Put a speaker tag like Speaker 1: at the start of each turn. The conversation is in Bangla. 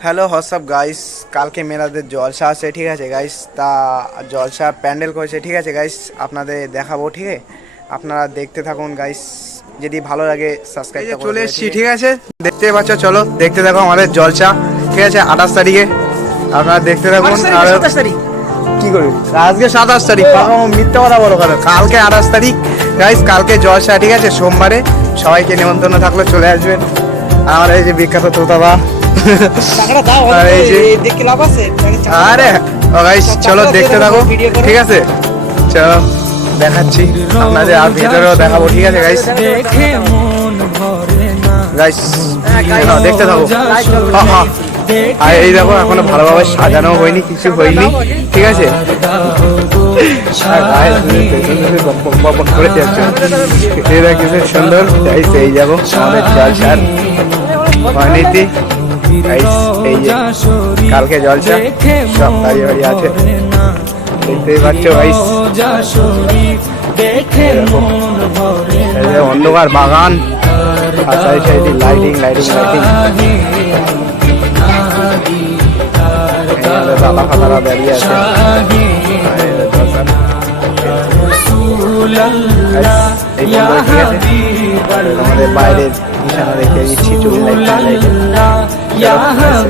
Speaker 1: হ্যালো হোয়াটসঅ্যাপ গাইস কালকে মেলাদের জলসা আছে ঠিক আছে গাইস তা জলসা প্যান্ডেল করেছে ঠিক আছে গাইস আপনাদের দেখাবো ঠিক আছে? আপনারা দেখতে থাকুন গাইস যদি ভালো লাগে সাবস্ক্রাইব চলে এসেছি ঠিক আছে? দেখতে পাচ্ছ চলো দেখতে থাকো আমাদের জলসা ঠিক আছে? আঠাশ তারিখে। আপনারা দেখতে থাকুন আর কি করি? আজকে সাতাশ তারিখ মিথ্যা কথা বলো কেন? কালকে আঠাশ তারিখ গাইস কালকে জলসা ঠিক আছে? সোমবারে সবাইকে নেমন্তন্ন থাকলে চলে আসবেন। আমার এই যে বিখ্যাত তোতাবা। আর চলো দেখতে থাকো ঠিক আছে? চলো দেখাচ্ছি আপনাদের আর ভিতরেও দেখাবো ঠিক আছে গাইস গাইস দেখতে থাকো। হ্যাঁ, হ্যাঁ। আর এই দেখো এখনও ভালোভাবে সাজানো হয়নি কিছু হয়নি ঠিক আছে? করে যাচ্ছে। কিছু সুন্দর। গাইস এই যাব আমাদের এই যে কালকে জলসা, সব বাড়ি আছে। দেখতেই পাচ্ছ যে অন্ধকার বাগান সাইড লাইটিং লাইটিং লাইটিং আমাদের বাইরের বিছানা রেখে দিচ্ছি চুল Ya.